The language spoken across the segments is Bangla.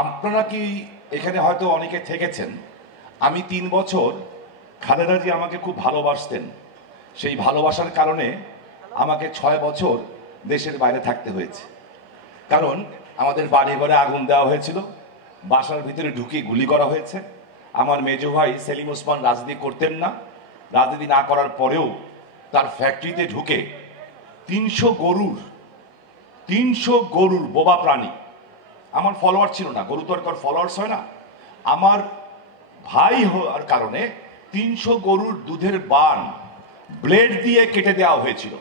আপনারা কি এখানে হয়তো অনেকে থেকেছেন, আমি 3 বছর খালেদা জি আমাকে খুব ভালোবাসতেন। সেই ভালোবাসার কারণে আমাকে 6 বছর দেশের বাইরে থাকতে হয়েছে। কারণ আমাদের বাড়ি ঘরে আগুন দেওয়া হয়েছিল, বাসার ভিতরে ঢুকে গুলি করা হয়েছে। আমার মেজো ভাই সেলিম ওসমান রাজনীতি করতেন না, রাজনীতি না করার পরেও তার ফ্যাক্টরিতে ঢুকে 300 গরুর বোবা প্রাণী, আমার ফলোয়ার ছিল না, গরু তো আর ফলোয়ার্স হয় না, আমার ভাই হওয়ার কারণে 300 গরুর দুধের বান ব্লেড দিয়ে কেটে দেওয়া হয়েছিল।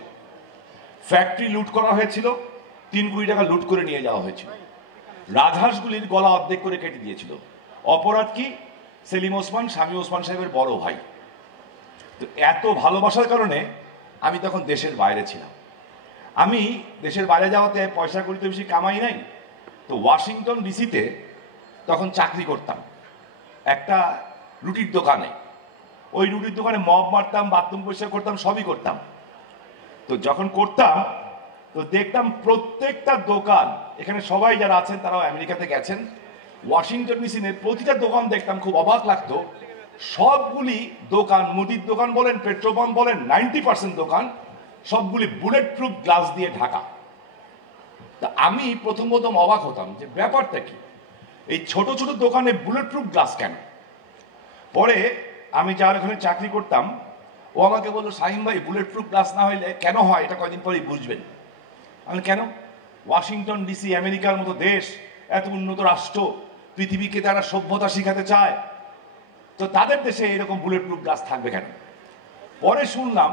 ফ্যাক্টরি লুট করা হয়েছিল, 3 কোটি টাকা লুট করে নিয়ে যাওয়া হয়েছিল। রাজহাঁসগুলির গলা অর্ধেক করে কেটে দিয়েছিল। অপরাধ কি? সেলিম ওসমান স্বামী ওসমান সাহেবের বড় ভাই। তো এত ভালোবাসার কারণে আমি তখন দেশের বাইরে ছিলাম। আমি দেশের বাইরে যাওয়াতে পয়সা করি তো বেশি কামাই নাই, তো ওয়াশিংটন ডিসিতে তখন চাকরি করতাম একটা রুটির দোকানে। ওই রুটির দোকানে মব মারতাম, বাথরুম পরিষ্কার করতাম, সবই করতাম। তো যখন করতাম তো দেখতাম প্রত্যেকটা দোকান, এখানে সবাই যারা আছেন তারাও আমেরিকাতে গেছেন, ওয়াশিংটন ডিসিতে প্রতিটা দোকান দেখতাম, খুব অবাক লাগতো। সবগুলি দোকান, মুদির দোকান বলেন, পেট্রোল পাম্প বলেন, 90% দোকান সবগুলি বুলেট প্রুফ গ্লাস দিয়ে ঢাকা। তা আমি প্রথম অবাক হতাম যে ব্যাপারটা কি, এই ছোট ছোট দোকানে বুলেট প্রুফ গ্লাস কেন? পরে আমি যার ওখানে চাকরি করতাম ও আমাকে বললো, শাহিম ভাই বুলেট প্রুফ গ্লাস না হইলে কেন হয় এটা কয়েকদিন পরেই বুঝবেন। আমি কেন? ওয়াশিংটন ডিসি আমেরিকার মতো দেশ, এত উন্নত রাষ্ট্র, পৃথিবীকে তারা সভ্যতা শিখাতে চায়, তো তাদের দেশে এরকম বুলেট প্রুফ গ্লাস থাকবে কেন? পরে শুনলাম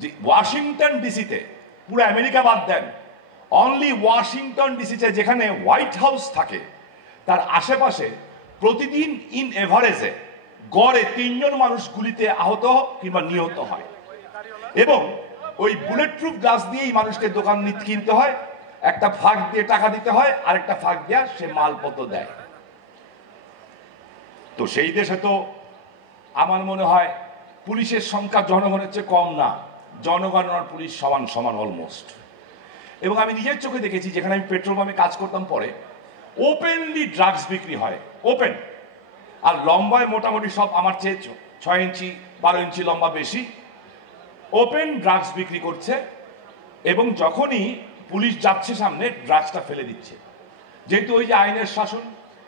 যে ওয়াশিংটন ডিসিতে, পুরো আমেরিকা বাদ দেন, অনলি ওয়াশিংটন ডিসিতে যেখানে হোয়াইট হাউস থাকে তার আশেপাশে প্রতিদিন ইন এভারেজে গড়ে 3 জন মানুষ গুলিতে আহত কিংবা নিহত হয়, এবং ওই বুলেট প্রুফ গ্লাস দিয়েই মানুষকে দোকান কিনতে হয়, একটা ফাঁক দিয়ে টাকা দিতে হয়, আরেকটা ফাঁক দিয়ে সে মালপত্র দেয়। তো সেই দেশে তো আমার মনে হয় পুলিশের সংখ্যা জনগণের চেয়ে কম না, জনগণ আর পুলিশ সমান সমান অলমোস্ট। এবং আমি নিজের চোখে দেখেছি, যেখানে আমি পেট্রোল পাম্পে কাজ করতাম, পরে ওপেনলি ড্রাগস বিক্রি হয়, ওপেন। আর লম্বায় মোটামুটি সব আমার চেয়ে 6 ইঞ্চি 12 ইঞ্চি লম্বা বেশি, ওপেন ড্রাগস বিক্রি করছে। এবং যখনই পুলিশ যাচ্ছে সামনে, ড্রাগসটা ফেলে দিচ্ছে, যেহেতু ওই যে আইনের শাসন,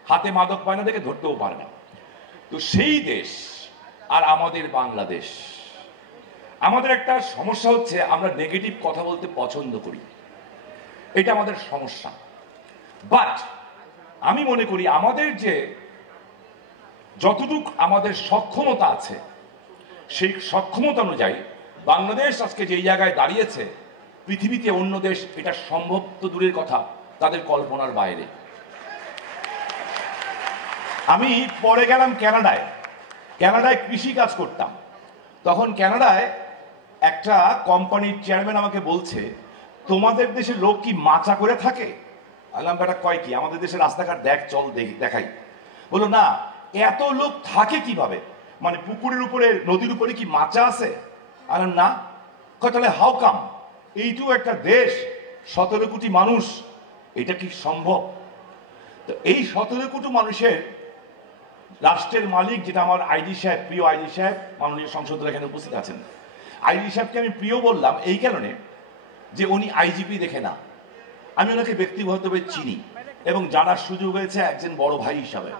হাতে মাদক পায় না দেখে ধরতেও পারে না। তো সেই দেশ আর আমাদের বাংলাদেশ, আমাদের একটা সমস্যা হচ্ছে আমরা নেগেটিভ কথা বলতে পছন্দ করি, এটা আমাদের সমস্যা। বাট আমি মনে করি আমাদের যে যতটুক আমাদের সক্ষমতা আছে, সেই সক্ষমতা অনুযায়ী বাংলাদেশ আজকে যেই জায়গায় দাঁড়িয়েছে, পৃথিবীতে অন্য দেশ এটা সম্ভব তো দূরের কথা, তাদের কল্পনার বাইরে। আমি পরে গেলাম ক্যানাডায়, ক্যানাডায় কৃষি কাজ করতাম। তখন ক্যানাডায় একটা কোম্পানির চেয়ারম্যান আমাকে বলছে, তোমাদের দেশে লোক কি মাচা করে থাকে? আলাম বেটা কয় কি, আমাদের দেশে রাস্তাঘাট দেখ, চল দেখাই। বললো না, এত লোক থাকে কিভাবে, মানে পুকুরের উপরে নদীর উপরে কি মাচা আছে? আলাম না। তাহলে হাউ কাম, এইটুকু একটা দেশ, 17 কোটি মানুষ, এটা কি সম্ভব? তো এই 17 কোটি মানুষের রাষ্ট্রের মালিক, যেটা আমার আইজি সাহেব, প্রিয় আইজি সাহেব, মাননীয় সংসদের এখানে উপস্থিত আছেন, আইজি সাহেবকে আমি প্রিয় বললাম এই কারণে যে উনি আইজিপি দেখে না, আমি ওনাকে ব্যক্তিগতভাবে চিনি এবং জানার সুযোগ হয়েছে একজন বড় ভাই হিসাবে।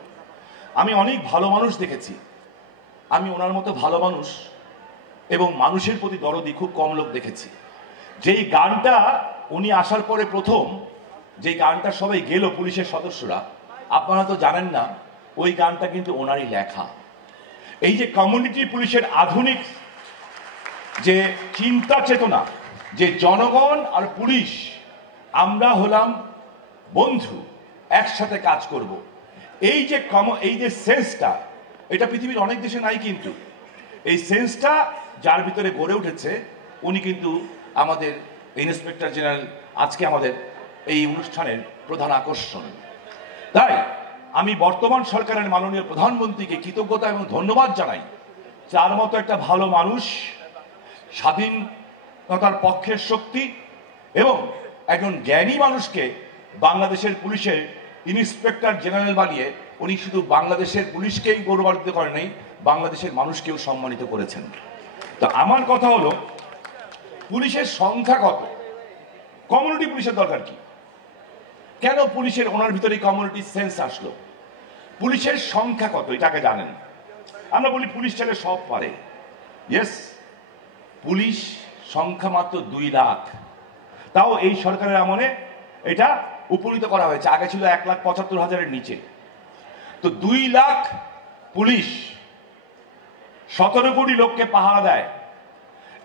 আমি অনেক ভালো মানুষ দেখেছি, আমি ওনার মতো ভালো মানুষ এবং মানুষের প্রতি দরদি খুব কম লোক দেখেছি। যেই গানটা উনি আসার পরে প্রথম যেই গানটা সবাই গেল, পুলিশের সদস্যরা, আপনারা তো জানেন না, ওই গানটা কিন্তু ওনারই লেখা। এই যে কমিউনিটি পুলিশের আধুনিক যে চিন্তা চেতনা, যে জনগণ আর পুলিশ আমরা হলাম বন্ধু, একসাথে কাজ করব, এই যে সেন্সটা, এটা পৃথিবীর অনেক দেশে নাই, কিন্তু এই সেন্সটা যার ভিতরে গড়ে উঠেছে, উনি কিন্তু আমাদের ইন্সপেক্টর জেনারেল, আজকে আমাদের এই অনুষ্ঠানের প্রধান আকর্ষণ। তাই আমি বর্তমান সরকারের মাননীয় প্রধানমন্ত্রীকে কৃতজ্ঞতা এবং ধন্যবাদ জানাই, যার মতো একটা ভালো মানুষ, স্বাধীনতার পক্ষের শক্তি এবং একজন জ্ঞানী মানুষকে বাংলাদেশের পুলিশের ইন্সপেক্টর জেনারেল বানিয়ে উনি শুধু বাংলাদেশের পুলিশকেই গৌরবান্বিত করেন নাই, বাংলাদেশের মানুষকেও সম্মানিত করেছেন। তো আমার কথা হলো, পুলিশের সংখ্যা কত? কমিউনিটি পুলিশের দরকার কি? কেন পুলিশের ওনার ভিতরে কমিউনিটি সেন্স আসলো? পুলিশের সংখ্যা কত এটাকে জানেন? আমরা বলি পুলিশ চাইলে সব পারে। ইয়েস, পুলিশ সংখ্যা মাত্র 2 লাখ। তাও এই সরকারের আমলে এটা উপনীত করা হয়েছে, আগে ছিল 1,75,000-এর নিচে। তো 2 লাখ পুলিশ 17 কোটি লোককে পাহারা দেয়।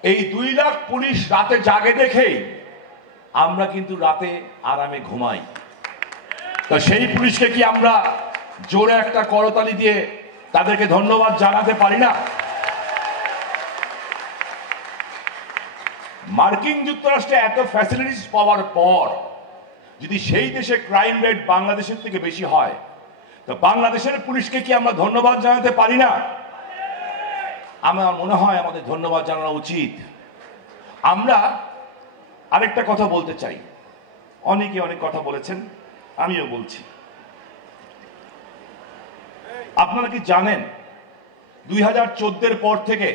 এই 2 লাখ পুলিশ রাতে জাগে দেখেই আমরা কিন্তু রাতে আরামে ঘুমাই। তো সেই পুলিশকে কি আমরা জোরে একটা করতালি দিয়ে তাদেরকে ধন্যবাদ জানাতে পারি না? মার্কিন যুক্তরাষ্ট্রে এত ফ্যাসিলিটিস পাওয়ার পর যদি সেই দেশে ক্রাইম রেট বাংলাদেশের থেকে বেশি হয়, তো বাংলাদেশের পুলিশকে কি আমরা ধন্যবাদ জানাতে পারি না? আমার মনে হয় আমাদের ধন্যবাদ জানানো উচিত। আমরা আরেকটা কথা বলতে চাই, অনেকে অনেক কথা বলেছেন, আমিও বলছি। আপনারা কি জানেন 2014-এর পর থেকে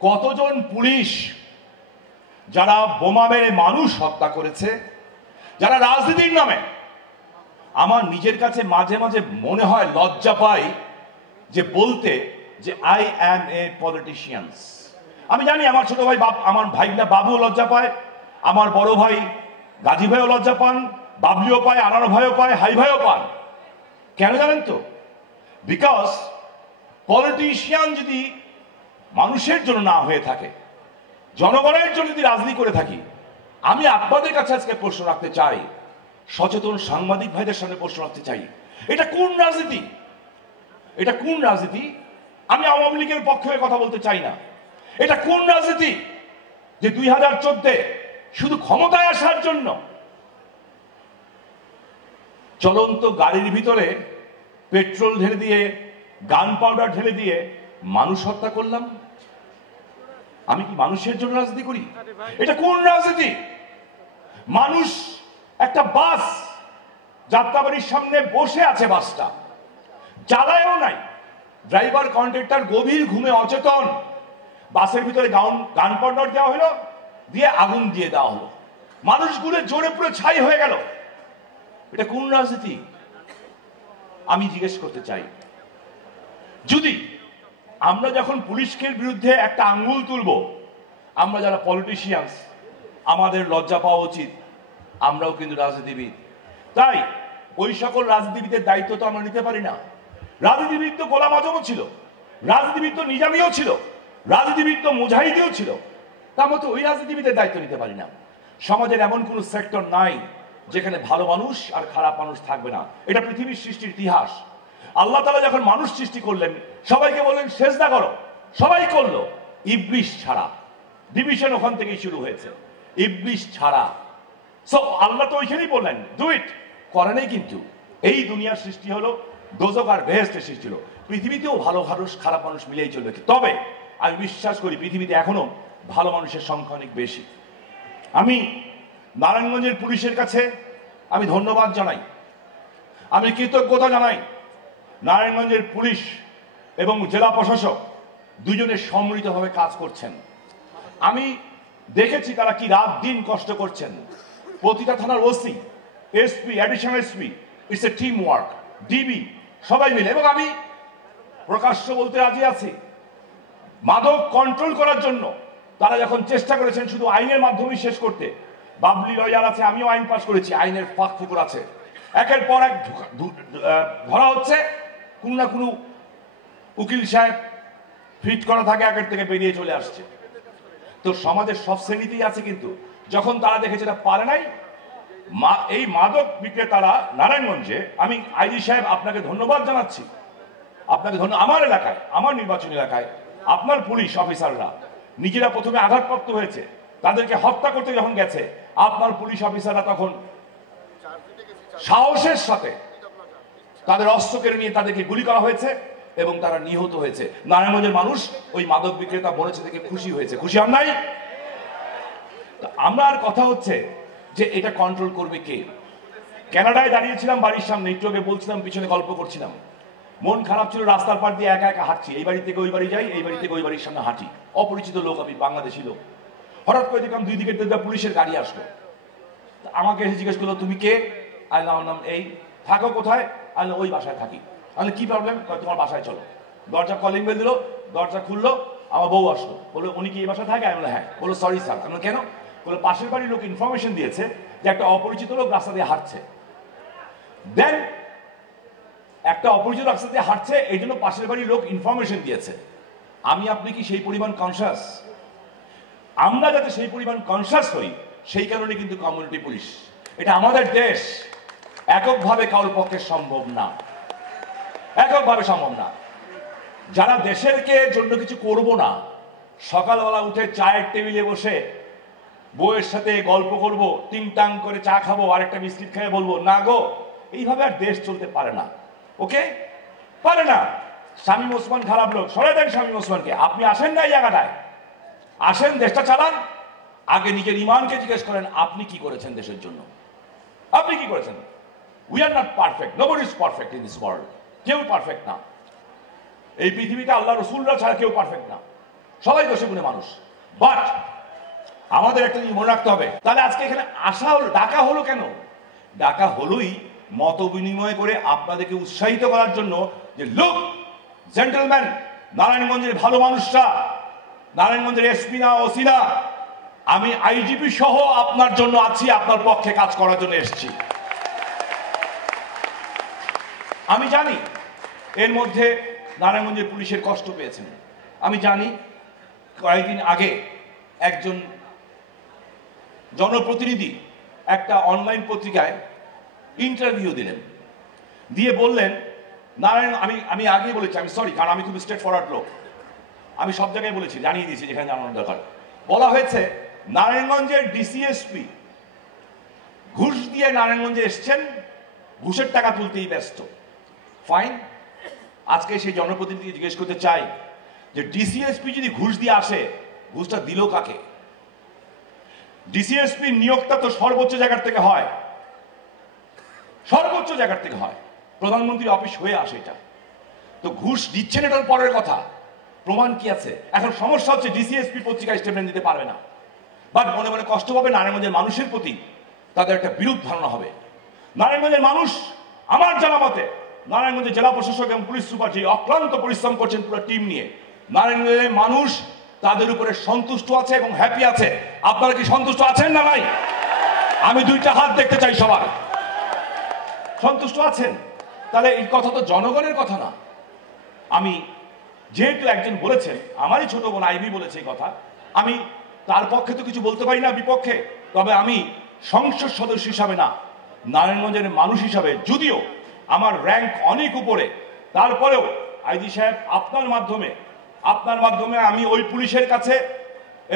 কতজন পুলিশ যারা বোমা মেরে মানুষ হত্যা করেছে, যারা রাজনীতির নামে? আমার নিজের কাছে মাঝে মাঝে মনে হয়, লজ্জা পাই যে বলতে, যে আই অ্যাম এ পলিটিশিয়ানস। আমি জানি আমার ছোট ভাই আমার ভাইনা বাবুও লজ্জা পায়, আমার বড় ভাই গাজী ভাইও লজ্জা পান, বাবলিও পায়, আনার ভাইও পায়, হাই ভাইও পান। কেন জানেন তো? বিকজ পলিটিশিয়ান যদি মানুষের জন্য না হয়ে থাকে, জনগণের জন্য যদি রাজনীতি করে থাকি, আমি আপনাদের কাছে আজকে প্রশ্ন রাখতে চাই, সচেতন সাংবাদিক ভাইদের সামনে প্রশ্ন রাখতে চাই, এটা কোন রাজনীতি? এটা কোন রাজনীতি? আমি আওয়ামী লীগের পক্ষে কথা বলতে চাই না। এটা কোন রাজনীতি যে 2014 শুধু ক্ষমতায় আসার জন্য চলন্ত গাড়ির ভিতরে পেট্রোল ঢেলে দিয়ে, গান পাউডার ঢেলে দিয়ে মানুষ হত্যা করলাম? আমি কি মানুষের জন্য রাজনীতি করি? এটা কোন রাজনীতি? মানুষ একটা বাস যাত্রাবাড়ির সামনে বসে আছে, বাসটা চালায়ও নাই, ড্রাইভার কন্ডাক্টর গভীর ঘুমে অচেতন, বাসের ভিতরে গান পাউডার দেওয়া হলো, দিয়ে আগুন দিয়ে দেওয়া হলো, মানুষগুলো জোরে পুরো ছাই হয়ে গেল। এটা কোন রাজনীতি? আমি জিজ্ঞেস করতে চাই, যদি আমরা যখন পুলিশের বিরুদ্ধে একটা আঙ্গুল তুলব, আমরা যারা পলিটিশিয়ানস, আমাদের লজ্জা পাওয়া উচিত। আমরাও কিন্তু রাজনীতিবিদ, তাই ওই সকল রাজনীতিবিদের দায়িত্ব তো আমরা নিতে পারি না। রাজনীতিবিদ তো গোলাম আজমও ছিল, রাজনীতিবিদ তো নিজামীও ছিল, রাজনীতিবিদ তো মুজাহিদিও ছিল, তার মতো ওই রাজনীতিবিদের দায়িত্ব নিতে পারি না। সমাজের এমন কোন সেক্টর নাই যেখানে ভালো মানুষ আর খারাপ মানুষ থাকবে না। এটা পৃথিবীর সৃষ্টির ইতিহাস। আল্লাহ তাআলা যখন মানুষ সৃষ্টি করলেন, সবাইকে বললেন সেজদা করো, সবাই করলো, ইবলিস ছাড়া। ডিভিশন ওখান থেকেই শুরু হয়েছে, ইবলিস ছাড়া। সো আল্লাহ তো ওইখানেই বললেন ডু ইট, করে নাই। কিন্তু এই দুনিয়ার সৃষ্টি হলো দোজখ আর বেহেশতের সৃষ্টি হলো। পৃথিবীতেও ভালো মানুষ খারাপ মানুষ মিলেই চলবে, তবে আমি বিশ্বাস করি পৃথিবীতে এখনো ভালো মানুষের সংখ্যা অনেক বেশি। আমি নারায়ণগঞ্জের পুলিশের কাছে আমি ধন্যবাদ জানাই, আমি কৃতজ্ঞতা জানাই। নারায়ণগঞ্জের পুলিশ এবং জেলা প্রশাসক দুজনে সম্মিলিতভাবে কাজ করছেন। আমি দেখেছি তারা কি রাত দিন কষ্ট করছেন। প্রতিটা থানার OC, SP, additional SP, it's a team work, DB সবাই মিলে। এবং আমি প্রকাশ্য বলতে রাজি আছি, মাদক কন্ট্রোল করার জন্য তারা যখন চেষ্টা করেছেন শুধু আইনের মাধ্যমেই শেষ করতে, বাবলি লয়ার আছে, আমিও আইন পাস করেছি, আইনের ফাঁক ফুকুর আছে, একের পর এক ধরা হচ্ছে। কোন না কোনো উকিল সাহেব ফিট করা থাকে, একের থেকে বেরিয়ে চলে আসছে। তো সমাজের সব শ্রেণীতেই আছে, কিন্তু যখন তারা দেখেছে এটা পারে নাই, এই মাদক বিক্রেতারা নারায়ণগঞ্জে, আমি আইজি সাহেব আপনাকে ধন্যবাদ জানাচ্ছি, আপনাকে আমার এলাকায়, আমার নির্বাচনী এলাকায় আপনার পুলিশ অফিসাররা নিজেরা প্রথমে আঘাতপ্রাপ্ত হয়েছে, তাদেরকে হত্যা করতে যখন গেছে, আপনার পুলিশ অফিসাররা তখন সাহসের সাথে তাদের অস্ত্র কেড়ে নিয়ে তাদেরকে গুলি করা হয়েছে এবং তারা নিহত হয়েছে। নারায়ণগঞ্জের মানুষ ওই মাদক বিক্রেতা বলেছে থেকে খুশি হয়েছে, খুশি হন নাই? আমরা আর কথা হচ্ছে যে এটা কন্ট্রোল করবে কে? কানাডায় দাঁড়িয়েছিলাম বাড়ির সামনে, একটু আগে বলছিলাম, পিছনে গল্প করছিলাম। মন খারাপ ছিল, রাস্তার পার দিয়ে একা একা হাঁটছি, এই বাড়ি থেকে ওই বাড়ি যাই, এই বাড়ি থেকে ওই বাড়ির সামনে হাঁটি। অপরিচিত লোক, আমি বাংলাদেশি লোক। হঠাৎ করে দেখলাম দুই দিকে পুলিশের গাড়ি আসলো। আমাকে এসে জিজ্ঞেস করলো, তুমি কে? আল্লাহ আমার নাম এই। থাকো কোথায়? আল্লাহ ওই বাসায় থাকি। আল্লাহ কি প্রবলেম? তোমার বাসায় চলো। দরজা কলিং বেল দিল, দরজা খুললো, আমার বউ আসলো, বললো উনি কি এই বাসায় থাকে? আমি বললাম হ্যাঁ। বললো সরি স্যার। আমি কেন? বললো পাশের বাড়ির লোক ইনফরমেশন দিয়েছে যে একটা অপরিচিত লোক রাস্তা দিয়ে হাঁটছে। দেন একটা অপরিচিত রাস্তা দিয়ে হাঁটছে, এই জন্য পাশের বাড়ির লোক ইনফরমেশন দিয়েছে। আমি আপনি কি সেই পরিমাণ কনসাস? আমরা যাতে সেই পরিমাণ কনসাস হই, সেই কারণে কিন্তু কমিউনিটি পুলিশ। এটা আমাদের দেশ, এককভাবে কারোর পক্ষে সম্ভব না, এককভাবে সম্ভব না। যারা দেশের জন্য কিছু করব না, সকালবেলা উঠে চায়ের টেবিলে বসে বউয়ের সাথে গল্প করব, টিং টাং করে চা খাবো, আর একটা বিস্কিট খেয়ে বলবো না গো, এইভাবে আর দেশ চলতে পারে না। ওকে, পারে না। শামীম ওসমান খারাপ লোক, সরে দেন শামীম ওসমানকে। আপনি আসেন না এই জায়গাটায়, আসেন, দেশটা চালান। আগে নিজের ইমানকে জিজ্ঞেস করেন, আপনি কি করেছেন দেশের জন্য? আপনি কি করেছেন? We are not perfect, nobody is perfect in this world. কেউ পারফেক্ট না এই পৃথিবীতে, আল্লাহ রসুলরা ছাড়া কেউ পারফেক্ট না, সবাই দোষে গুণে মানুষ। বাট আমাদের একটা জিনিস মনে রাখতে হবে। তাহলে আজকে এখানে আসা হলো, ডাকা হলো কেন? ডাকা হলোই মত বিনিময় করে আপনাদেরকে উৎসাহিত করার জন্য, যে লোক জেন্টলম্যান, নারায়ণগঞ্জের ভালো মানুষরা, নারায়ণগঞ্জের এসপি না, ওসি না, আমি আইজিপি সহ আপনার জন্য আছি, আপনার পক্ষে কাজ করার জন্য এসেছি। আমি জানি এর মধ্যে নারায়ণগঞ্জের পুলিশের কষ্ট পেয়েছেন। আমি জানি কয়েকদিন আগে একজন জনপ্রতিনিধি একটা অনলাইন পত্রিকায় ইন্টারভিউ দিলেন, দিয়ে বললেন নারায়ণ, আমি আগেই বলেছি, আমি সরি, কারণ আমি খুব স্ট্রেট ফরওয়ার্ড লোক, আমি সব জায়গায় বলেছি, জানিয়ে দিয়েছি যেখানে জানানোর দরকার। বলা হয়েছে নারায়ণগঞ্জের ডিসিএসপি ঘুষ দিয়ে নারায়ণগঞ্জে এসছেন, ঘুষের টাকা তুলতেই ব্যস্ত। ফাইন, আজকে সেই জনপ্রতিনিধি জিজ্ঞেস করতে চাই যে ডিসিএসপি যদি ঘুষ দিয়ে আসে, ঘুষটা দিল কাকে? ডিসিএসপি নিয়োগটা তো সর্বোচ্চ জায়গার থেকে হয়, সর্বোচ্চ জায়গার থেকে হয়, প্রধানমন্ত্রীর অফিস হয়ে আসে এটা। তো ঘুষ দিচ্ছেন এটার পরের কথা, প্রমাণ কি আছে? এখন সমস্যা হচ্ছে ডিসিএসপি পত্রিকায় স্টেটমেন্ট দিতে পারবে না, বাট মনে মনে কষ্ট পাবে, নারায়ণগঞ্জের মানুষের প্রতি তাদের একটা বিরূপ ধারণা হবে। নারায়ণগঞ্জের মানুষ, আমার জানা মতে, নারায়ণগঞ্জের জেলা প্রশাসক এবং পুলিশ সুপার যে অক্লান্ত পরিশ্রম করছেন পুরো টিম নিয়ে, নারায়ণগঞ্জের মানুষ তাদের উপরে সন্তুষ্ট আছে এবং হ্যাপি আছে। আপনারা কি সন্তুষ্ট আছেন না নাই? আমি দুইটা হাত দেখতে চাই, সবার সন্তুষ্ট আছেন? তাহলে এই কথা তো জনগণের কথা না। আমি যেহেতু একজন বলেছেন, আমারই ছোট বোন আইভি বলেছে এই কথা, আমি তার পক্ষে তো কিছু বলতে পারি না, বিপক্ষে। তবে আমি সংসদ সদস্য হিসাবে না, নারায়ণগঞ্জের মানুষ হিসাবে, যদিও আমার র্যাঙ্ক অনেক উপরে, তারপরেও আইজি সাহেব আপনার মাধ্যমে আমি ওই পুলিশের কাছে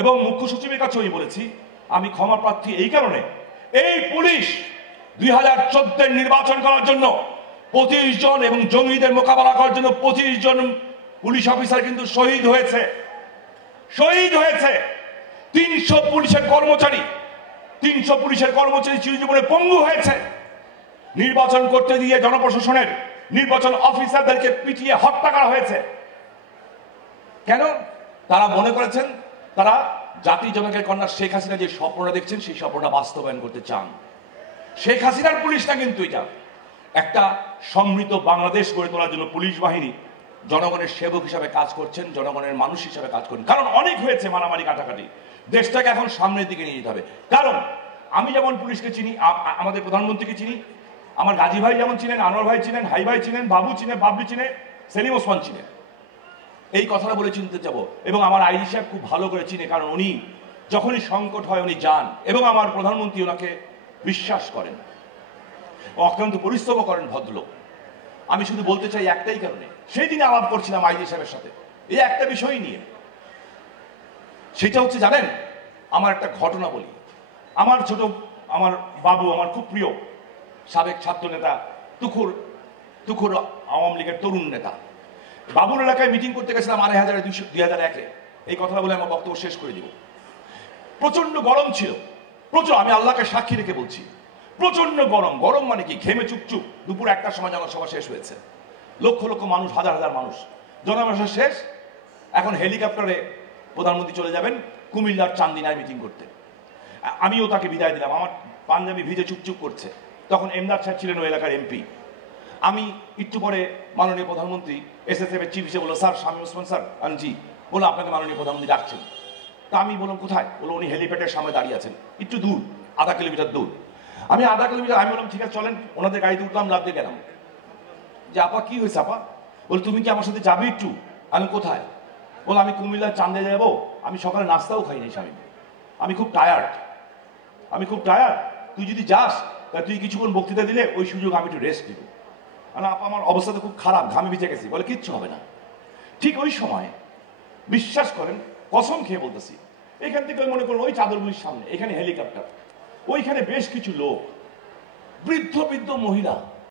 এবং মুখ্য সচিবের কাছে ওই বলেছি, আমি ক্ষমা প্রার্থী এই কারণে, এই পুলিশ 2014 নির্বাচন করার জন্য 25 জন এবং জঙ্গিদের মোকাবেলা করার জন্য 25 জন পুলিশ অফিসার কিন্তু শহীদ হয়েছে। 300 পুলিশের কর্মচারী চিরজীবনে পঙ্গু হয়েছে। নির্বাচন করতে গিয়ে জনপ্রশাসনের নির্বাচন অফিসারদেরকে পিটিয়ে হত্যা করা হয়েছে। কেন? তারা মনে করেছেন তারা জাতি জনকের কন্যা শেখ হাসিনা যে স্বপ্নটা দেখছেন, সেই স্বপ্নটা বাস্তবায়ন করতে চান। শেখ হাসিনার পুলিশ না কিন্তু এটা, একটা সমৃদ্ধ বাংলাদেশ গড়ে তোলার জন্য পুলিশ বাহিনী জনগণের সেবক হিসাবে কাজ করছেন, জনগণের মানুষ হিসাবে কাজ করেন। কারণ অনেক হয়েছে মারামারি কাটাকাটি, দেশটাকে এখন সামনের দিকে নিয়ে যেতে হবে। কারণ আমি যেমন পুলিশকে চিনি, আমাদের প্রধানমন্ত্রীকে চিনি, আমার গাজী ভাই যেমন চিনেন, আনোয়ার ভাই চিনেন, হাই ভাই চিনেন, বাবু চিনে, বাবলি চিনে, সেলিম ওসমান চিনে, এই কথাটা বলে চিনতে যাব। এবং আমার আইজি সাহেব খুব ভালো করে চিনে, কারণ উনি যখনই সংকট হয় উনি যান, এবং আমার প্রধানমন্ত্রী ওনাকে বিশ্বাস করেন, অক্লান্ত পরিশ্রম করেন ভদ্রলোক। আমি শুধু বলতে চাই একটাই কারণে, সেই দিনে আলাপ করছিলাম আইজি সাহেবের সাথে এই একটা বিষয় নিয়ে, সেটা হচ্ছে জানেন, আমার একটা ঘটনা বলি। আমার বাবু, আমার খুব প্রিয় সাবেক ছাত্র নেতা, তুখুর আওয়ামী লীগের তরুণ নেতা, বাবুর এলাকায় মিটিং করতে গেছিলাম 2001-এ। এই কথাটা বলে আমার বক্তব্য শেষ করে দিব। প্রচন্ড গরম ছিল, প্রচুর, আমি আল্লাহকে সাক্ষী রেখে বলছি, প্রচন্ড গরম, গরম মানে কি ঘেমে চুপচুপ। দুপুর 1টার সময় জনসভা শেষ হয়েছে, লক্ষ লক্ষ মানুষ, হাজার হাজার মানুষ, জনসভা শেষ। এখন হেলিকপ্টারে প্রধানমন্ত্রী চলে যাবেন কুমিল্লার চান্দিনায় মিটিং করতে। আমিও তাকে বিদায় দিলাম, আমার পাঞ্জাবি ভিজে চুপচুপ করছে। তখন এমদাদ সাহেব ছিলেন ওই এলাকার এমপি। আমি একটু পরে মাননীয় প্রধানমন্ত্রী এসএসএফ এর চিফ হিসেবে বললো, স্যার শামীম ওসমান স্যার। আমি জি। বললো আপনাকে মাননীয় প্রধানমন্ত্রী ডাকছেন। তা আমি বললাম কোথায়? বললো উনি হেলিপ্যাডের সামনে দাঁড়িয়ে আছেন, একটু দূর, 0.5 কিলোমিটার দূর। আমি 0.5 কিলোমিটার, আমি বললাম ঠিক আছে চলেন। ওনাদের গাড়িতে উঠলাম, লাফ দিয়ে গেলাম। যে আপা কি হয়েছে আপা? বল তুমি কি আমার সাথে যাবে একটু? আমি কোথায়? বল আমি কুমিল্লার চান্দে যাবো, আমি সকালে নাস্তাও খাইনি স্বামী, আমি খুব টায়ার্ড, আমি খুব টায়ার্ড। তুই যদি যাস তা তুই কিছুক্ষণ বক্তৃতা দিলে ওই সুযোগ আমি একটু রেস্ট দিব। আপা আমার অবস্থা তো খুব খারাপ, ঘামে ভিজে গেছি। বলে কিচ্ছু হবে না। ঠিক ওই সময় বিশ্বাস করেন, কসম খেয়ে বলতেছি, এখান থেকে মনে করুন ওই চাদরগুলির সামনে, এখানে হেলিকপ্টার, ওইখানে বেশ কিছু লোক, বৃদ্ধ বৃদ্ধ মহিলা,